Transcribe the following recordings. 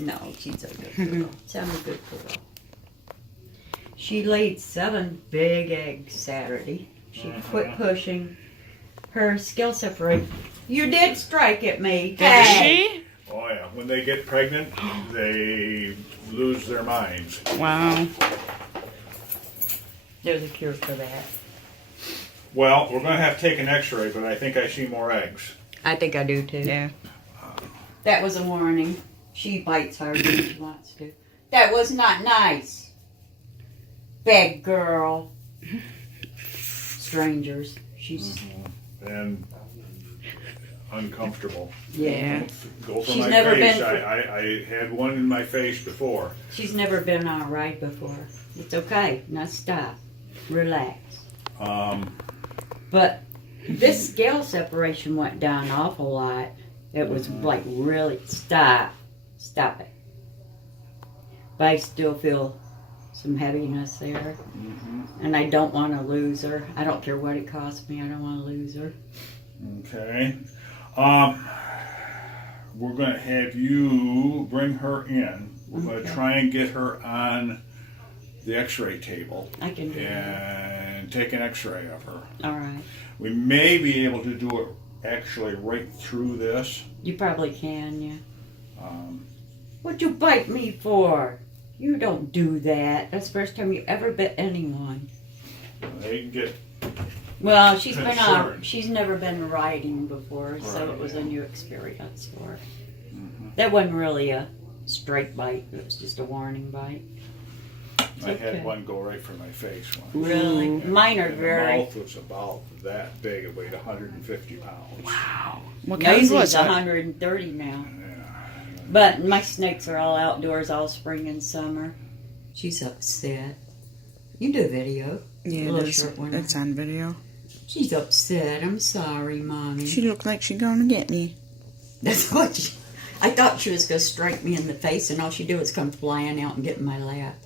No, she's a good girl. Sounds a good girl. She laid 7 big eggs Saturday. She quit pushing. Her scale separate. You did strike at me. Did Hey. she? Oh yeah, when they get pregnant, they lose their minds. Wow. There's a cure for that. Well, we're going to have to take an x-ray, but I think I see more eggs. I think I do too. Yeah. That was a warning. She bites harder than she wants to. That was not nice. Bad girl. Strangers. She's And uncomfortable. yeah. Go for She's my never face. been- I had one in my face before. She's never been on a ride before. It's okay. Now stop. Relax. But this scale separation went down an awful lot. It was like really stop it. But I still feel some heaviness there, and I don't want to lose her. I don't care what it costs me. I don't want to lose her. Okay. We're going to have you bring her in. We're going to try and get her on the x-ray table I can do that. and take an x-ray of her. All right. We may be able to do it actually right through this. You probably can, yeah. What'd you bite me for? You don't do that. That's the first time you ever bit anyone. They can get Well, she's been Concerned. she's never been riding before, so Right, it was yeah. a new experience for her. That wasn't really a straight bite. It was just a warning bite. I okay. had one go right for my face once. Really? And- Mine are and very... The mouth was about that big. It weighed 150 pounds. Wow. What kind Nosey's was it? 130 now. Yeah. But my snakes are all outdoors all spring and summer. She's upset. You do a video. Yeah, A little it is. short one. It's on video. She's upset. I'm sorry, Mommy. She looked like she gonna get me. That's what she... I thought she was going to strike me in the face, and all she did was come flying out and get in my lap.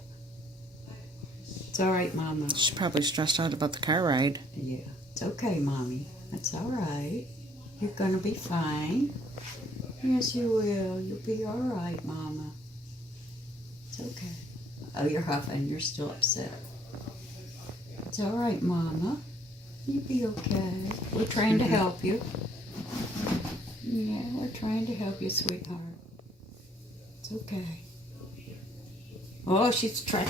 It's all right, Mama. She's probably stressed out about the car ride. Yeah, it's okay, Mommy. It's all right. You're going to be fine. Yes, you will. You'll be all right, Mama. It's okay. Oh, you're huffing. You're still upset. It's all right, Mama. You'll be okay. We're trying to help you. Yeah, we're trying to help you, sweetheart. It's okay. Oh, she's trying.